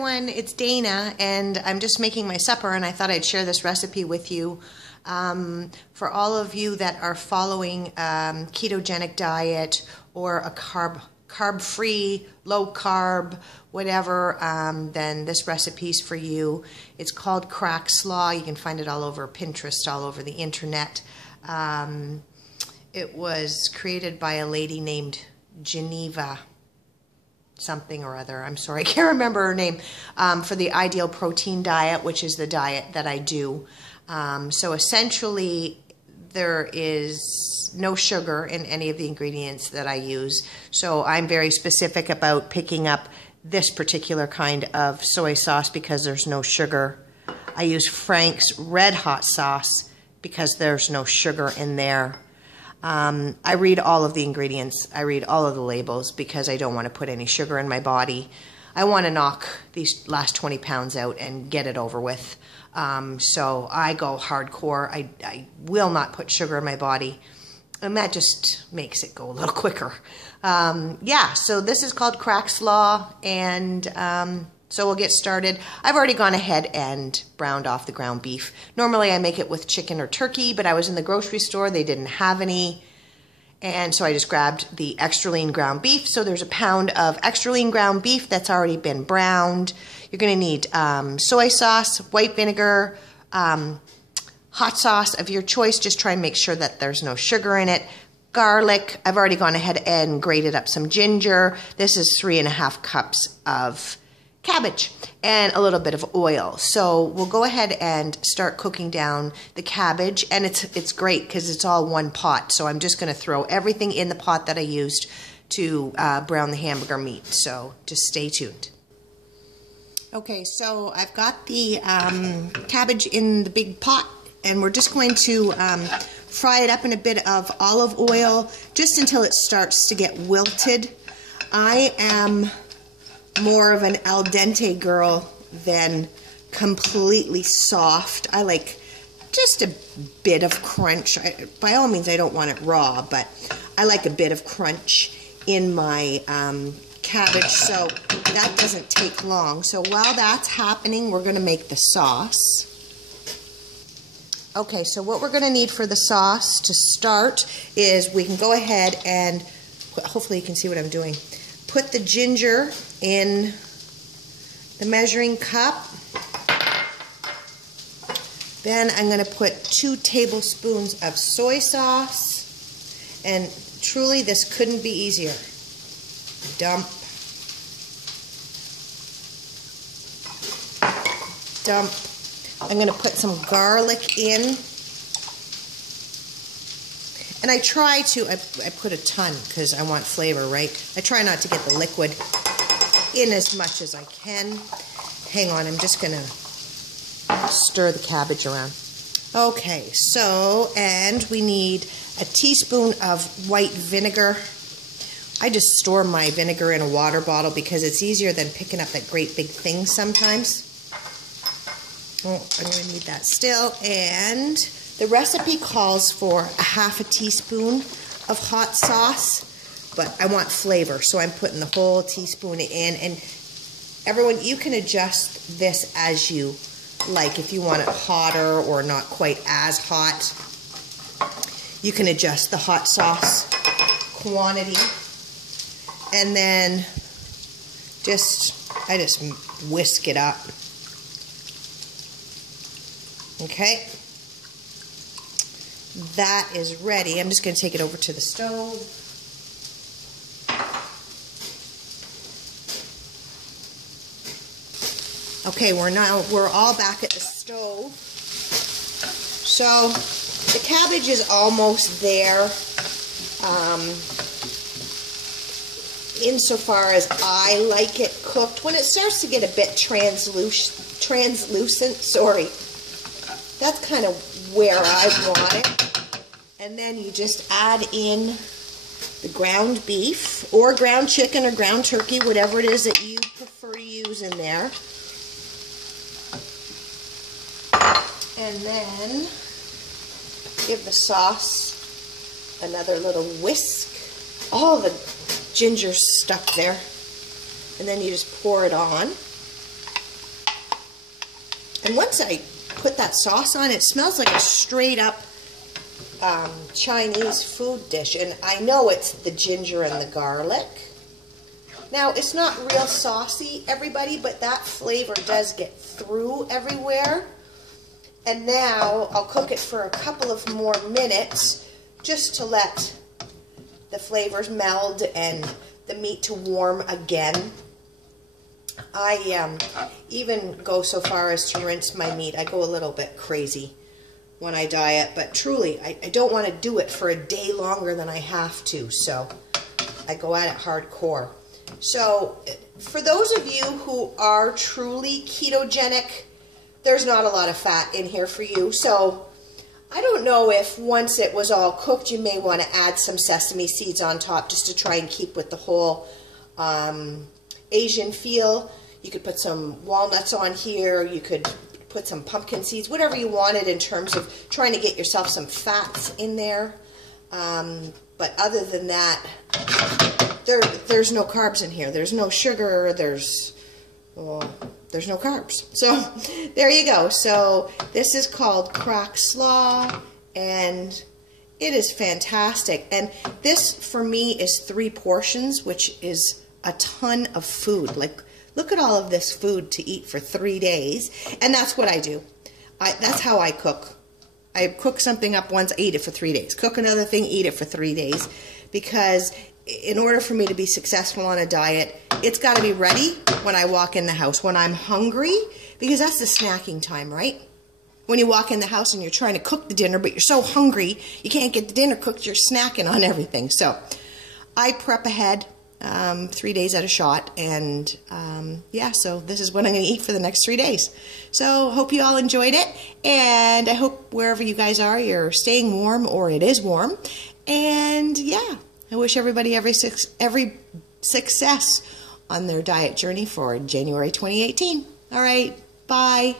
everyone, it's Dana, and I'm just making my supper, and I thought I'd share this recipe with you. For all of you that are following ketogenic diet or a carb-free, low-carb, whatever, then this recipe's for you. It's called crack slaw. You can find it all over Pinterest, all over the internet. It was created by a lady named Geneva something or other. I'm sorry, I can't remember her name. For the ideal protein diet, which is the diet that I do. So essentially, there is no sugar in any of the ingredients that I use. So I'm very specific about picking up this particular kind of soy sauce because there's no sugar. I use Frank's Red Hot sauce because there's no sugar in there. I read all of the ingredients. I read all of the labels because I don't want to put any sugar in my body. I want to knock these last 20 pounds out and get it over with. So I go hardcore. I will not put sugar in my body. And that just makes it go a little quicker. Yeah, so this is called crack slaw. And so we'll get started. I've already gone ahead and browned off the ground beef. Normally I make it with chicken or turkey, but I was in the grocery store. They didn't have any. And so I just grabbed the extra lean ground beef. So there's a pound of extra lean ground beef that's already been browned. You're going to need soy sauce, white vinegar, hot sauce of your choice. Just try and make sure that there's no sugar in it. Garlic. I've already gone ahead and grated up some ginger. This is 3.5 cups of cabbage and a little bit of oil. So we'll go ahead and start cooking down the cabbage, and it's great because it's all one pot. So I'm just going to throw everything in the pot that I used to brown the hamburger meat. So just stay tuned. Okay, so I've got the cabbage in the big pot, and we're just going to fry it up in a bit of olive oil just until it starts to get wilted. I am more of an al dente girl than completely soft. I like just a bit of crunch. By all means, I don't want it raw, but I like a bit of crunch in my cabbage, so that doesn't take long. So while that's happening, we're going to make the sauce. Okay, so what we're going to need for the sauce to start is we can go ahead and, hopefully you can see what I'm doing, put the ginger in the measuring cup. Then I'm going to put 2 tablespoons of soy sauce. And truly, this couldn't be easier. Dump. Dump. I'm going to put some garlic in. And I try to, I put a ton because I want flavor, right? I try not to get the liquid in as much as I can. Hang on, I'm just going to stir the cabbage around. Okay, so, and we need a teaspoon of white vinegar. I just store my vinegar in a water bottle because it's easier than picking up that great big thing sometimes. Oh, I'm going to need that still. And the recipe calls for a half a teaspoon of hot sauce, but I want flavor, so I'm putting the whole teaspoon in. And everyone, you can adjust this as you like. If you want it hotter or not quite as hot, you can adjust the hot sauce quantity. And then I just whisk it up. Okay. That is ready. I'm just going to take it over to the stove. Okay, we're all back at the stove. So the cabbage is almost there. Insofar as I like it cooked, when it starts to get a bit translucent, sorry, that's kind of where I want it. And then you just add in the ground beef or ground chicken or ground turkey, whatever it is that you prefer to use in there. And then give the sauce another little whisk. All the ginger's stuck there. And then you just pour it on. And once I put that sauce on, it smells like a straight up Chinese food dish. And I know it's the ginger and the garlic. Now, it's not real saucy, everybody, but that flavor does get through everywhere. And now I'll cook it for a couple of more minutes just to let the flavors meld and the meat to warm again. I even go so far as to rinse my meat. I go a little bit crazy when I diet, but truly, I don't want to do it for a day longer than I have to, so I go at it hardcore. So, for those of you who are truly ketogenic, there's not a lot of fat in here for you. So, I don't know if once it was all cooked, you may want to add some sesame seeds on top just to try and keep with the whole Asian feel. You could put some walnuts on here. You could put some pumpkin seeds, whatever you wanted in terms of trying to get yourself some fats in there. But other than that, there's no carbs in here. There's no sugar. There's no carbs. So there you go. So this is called crack slaw, and it is fantastic. And this for me is 3 portions, which is a ton of food. Like, look at all of this food to eat for 3 days. And that's what I do. That's how I cook. I cook something up once, I eat it for 3 days. Cook another thing, eat it for 3 days. Because in order for me to be successful on a diet, it's got to be ready when I walk in the house, when I'm hungry, because that's the snacking time, right? When you walk in the house and you're trying to cook the dinner, but you're so hungry, you can't get the dinner cooked, you're snacking on everything. So I prep ahead 3 days at a shot, and yeah, so this is what I'm going to eat for the next 3 days. So hope you all enjoyed it, and I hope wherever you guys are, you're staying warm, or it is warm. And yeah, I wish everybody every success on their diet journey for January 2018. All right, bye.